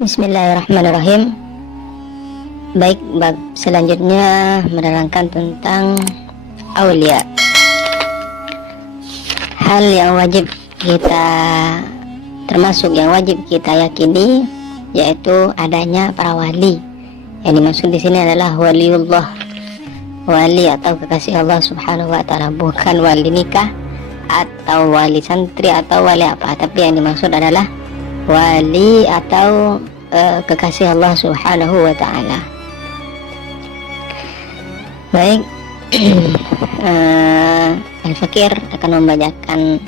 Bismillahirrahmanirrahim. Baik, bab selanjutnya menerangkan tentang aulia. Hal yang wajib kita, termasuk yang wajib kita yakini, yaitu adanya para wali. Yang dimaksud di sini adalah waliullah, wali atau kekasih Allah Subhanahu wa taala, bukan wali nikah atau wali santri atau wali apa, tapi yang dimaksud adalah wali atau kekasih Allah Subhanahu wa taala. Baik, Al-Fakir akan membacakan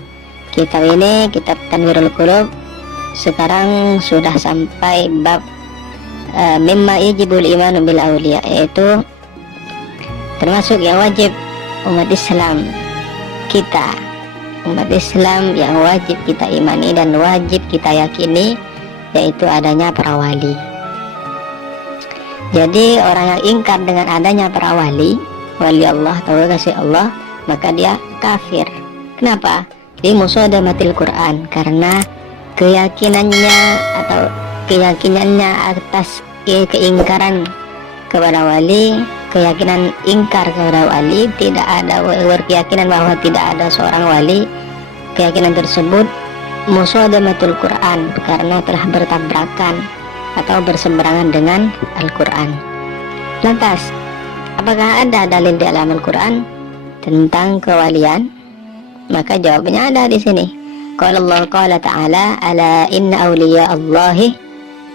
kitab ini, kitab Tanwirul Qulub. Sekarang sudah sampai bab mimma yajibul imanu bil auliya, yaitu termasuk yang wajib umat Islam kita, umat Islam yang wajib kita imani dan wajib kita yakini, yaitu adanya para wali. Jadi orang yang ingkar dengan adanya para wali, wali Allah atau kekasih Allah, maka dia kafir. Kenapa? Di musodamatil Quran, karena keyakinannya atas keingkaran kepada wali, keyakinan ingkar kepada wali, tidak ada berkeyakinan bahwa tidak ada seorang wali, keyakinan tersebut musodamatul Quran, karena telah bertabrakan atau berseberangan dengan Al-Quran. Lantas, apakah ada dalil di dalam Al-Quran tentang kewalian? Maka jawabannya ada di sini. Qala Allah qala ta'ala, ala inna awliya Allahi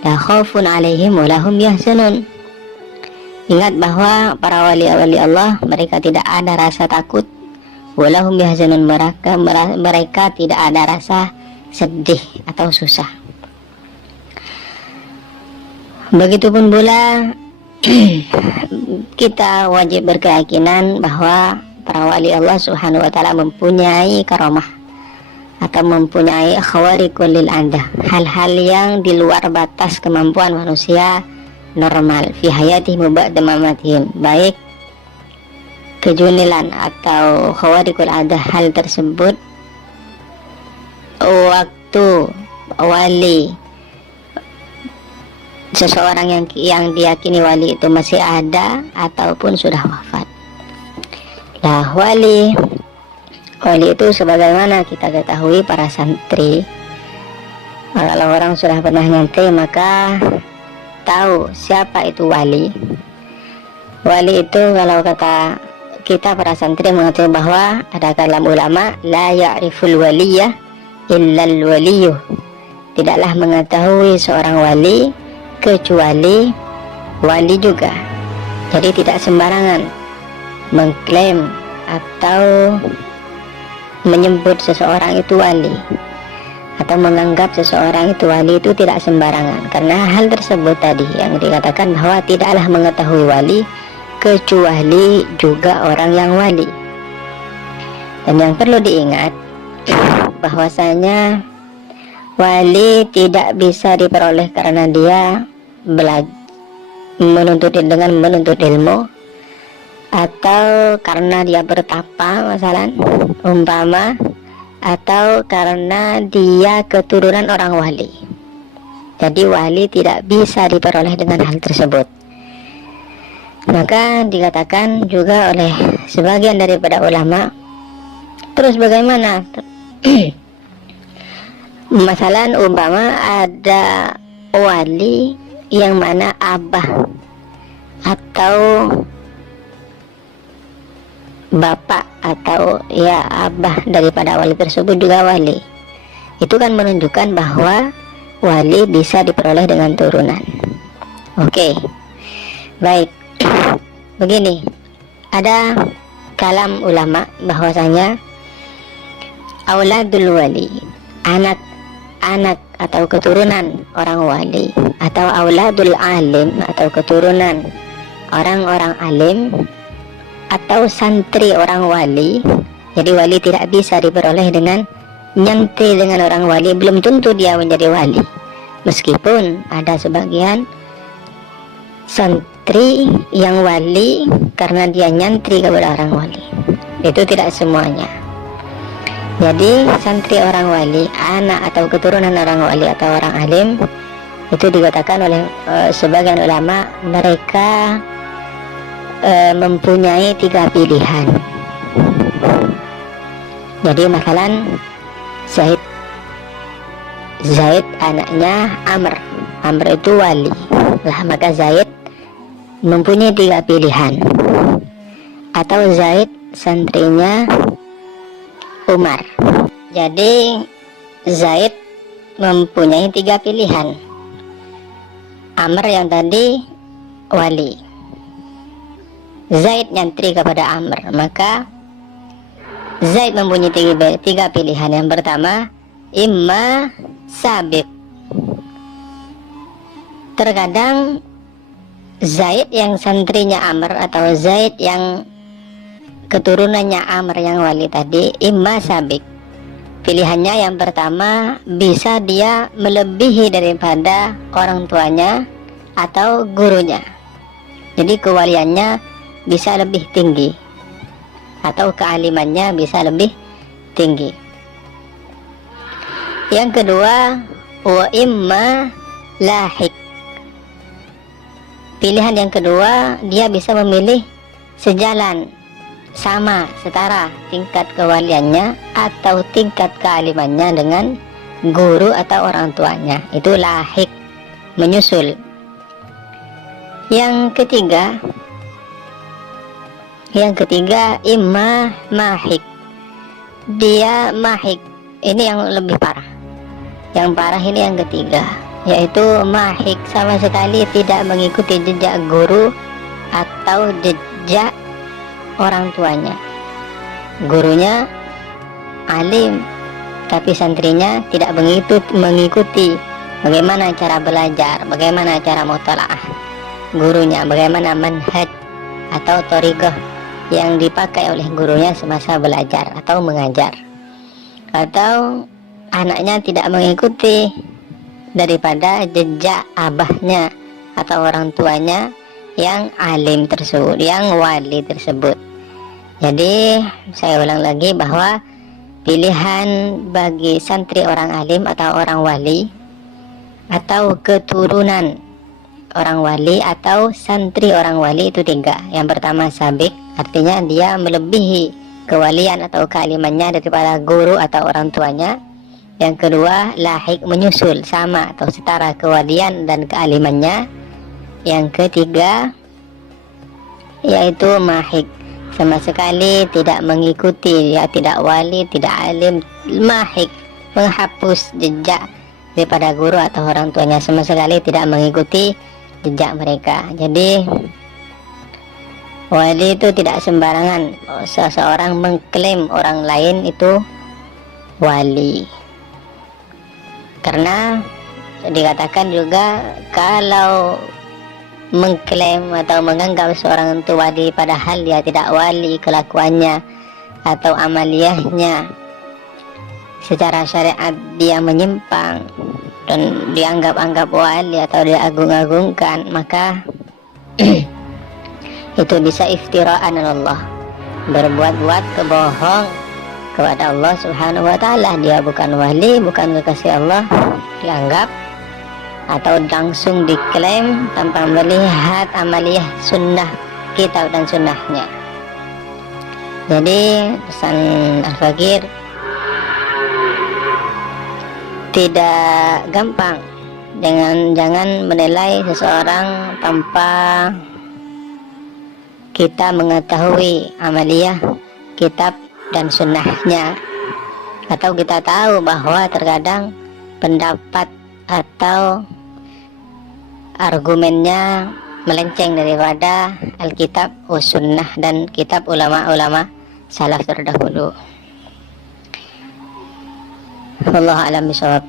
la khawfun alaihim wa lahum yahzanun. Ingat bahwa para wali-wali Allah, mereka tidak ada rasa takut, wa lahum yahzanun, mereka tidak ada rasa sedih atau susah. Begitupun pula kita wajib berkeyakinan bahwa para wali Allah Subhanahu wa taala mempunyai karamah atau mempunyai khawariqul lil anda, hal-hal yang di luar batas kemampuan manusia normal fi hayatihim ba'da mamatihim, baik kejunilan atau khawariqul anda, hal tersebut waktu wali seseorang yang diyakini wali itu masih ada ataupun sudah wafat. Nah, wali itu sebagaimana kita ketahui para santri, kalau orang sudah pernah nyantri maka tahu siapa itu wali. Wali itu kalau kata kita para santri mengatakan bahwa ada kalam ulama, la ya'riful waliyah illal waliyuh, tidaklah mengetahui seorang wali kecuali wali juga. Jadi tidak sembarangan mengklaim atau menyebut seseorang itu wali atau menganggap seseorang itu wali, itu tidak sembarangan, karena hal tersebut tadi yang dikatakan bahwa tidaklah mengetahui wali kecuali juga orang yang wali. Dan yang perlu diingat bahwasanya wali tidak bisa diperoleh karena dia menuntut ilmu, atau karena dia bertapa masalah umpama, atau karena dia keturunan orang wali. Jadi wali tidak bisa diperoleh dengan hal tersebut. Maka dikatakan juga oleh sebagian daripada ulama, terus bagaimana? Masalah umpama ada wali yang mana abah atau bapak atau ya abah daripada wali tersebut juga wali, itu kan menunjukkan bahwa wali bisa diperoleh dengan turunan. Oke, baik. Begini, ada kalam ulama bahwasanya auladul wali, anak atau keturunan orang wali, atau auladul alim atau keturunan orang-orang alim, atau santri orang wali. Jadi wali tidak bisa diperoleh dengan nyantri dengan orang wali, belum tentu dia menjadi wali. Meskipun ada sebagian santri yang wali karena dia nyantri kepada orang wali, itu tidak semuanya. Jadi santri orang wali, anak atau keturunan orang wali atau orang alim, Itu dikatakan oleh sebagian ulama, mereka mempunyai 3 pilihan. Jadi masalan Zaid anaknya Amr itu wali lah, maka Zaid mempunyai 3 pilihan. Atau Zaid santrinya Umar. Jadi Zaid mempunyai 3 pilihan. Amr yang tadi wali, Zaid nyantri kepada Amr, maka Zaid mempunyai 3 pilihan. Yang pertama, imma sabiq. Terkadang Zaid yang santrinya Amr atau Zaid yang keturunannya Amr yang wali tadi, imma sabiq. Pilihannya yang pertama, bisa dia melebihi daripada orang tuanya atau gurunya. Jadi kewaliannya bisa lebih tinggi atau kealimannya bisa lebih tinggi. Yang kedua, wa imma lahik. Pilihan yang kedua, dia bisa memilih sejalan, sama, setara tingkat kewaliannya atau tingkat kealimannya dengan guru atau orang tuanya. Itu lahik, menyusul. Yang ketiga imma mahik. Dia mahik, ini yang lebih parah. Yang parah ini yang ketiga, yaitu mahik, sama sekali tidak mengikuti jejak guru atau jejak orang tuanya. Gurunya alim, tapi santrinya tidak mengikuti bagaimana cara belajar, bagaimana cara mutalaah gurunya, bagaimana manhaj atau thariqah yang dipakai oleh gurunya semasa belajar atau mengajar. Atau anaknya tidak mengikuti daripada jejak abahnya atau orang tuanya yang alim tersebut, yang wali tersebut. Jadi saya ulang lagi bahwa pilihan bagi santri orang alim atau orang wali, atau keturunan orang wali atau santri orang wali, itu 3. Yang pertama sabik, artinya dia melebihi kewalian atau kealimannya daripada guru atau orang tuanya. Yang kedua, lahik, menyusul, sama atau setara kewalian dan kealimannya. Yang ketiga, yaitu mahik, sama sekali tidak mengikuti, ya tidak wali, tidak alim, mahik, menghapus jejak daripada guru atau orang tuanya, sama sekali tidak mengikuti jejak mereka. Jadi wali itu tidak sembarangan seseorang mengklaim orang lain itu wali, karena dikatakan juga kalau mengklaim atau menganggap seorang itu wali padahal dia tidak wali, kelakuannya atau amaliyahnya secara syariat dia menyimpang dan dianggap-anggap wali atau dia agung-agungkan, maka itu bisa iftiraan Allah, berbuat-buat kebohong kepada Allah Subhanahu wa ta'ala. Dia bukan wali, bukan kekasih Allah, dianggap atau langsung diklaim tanpa melihat amaliyah sunnah, kitab dan sunnahnya. Jadi pesan Al-Fakir, tidak gampang, jangan menilai seseorang tanpa kita mengetahui amaliyah kitab dan sunnahnya, atau kita tahu bahwa terkadang pendapat atau argumennya melenceng daripada Alkitab, Sunnah dan kitab ulama-ulama salaf terdahulu. Wallahu a'lam bishawab.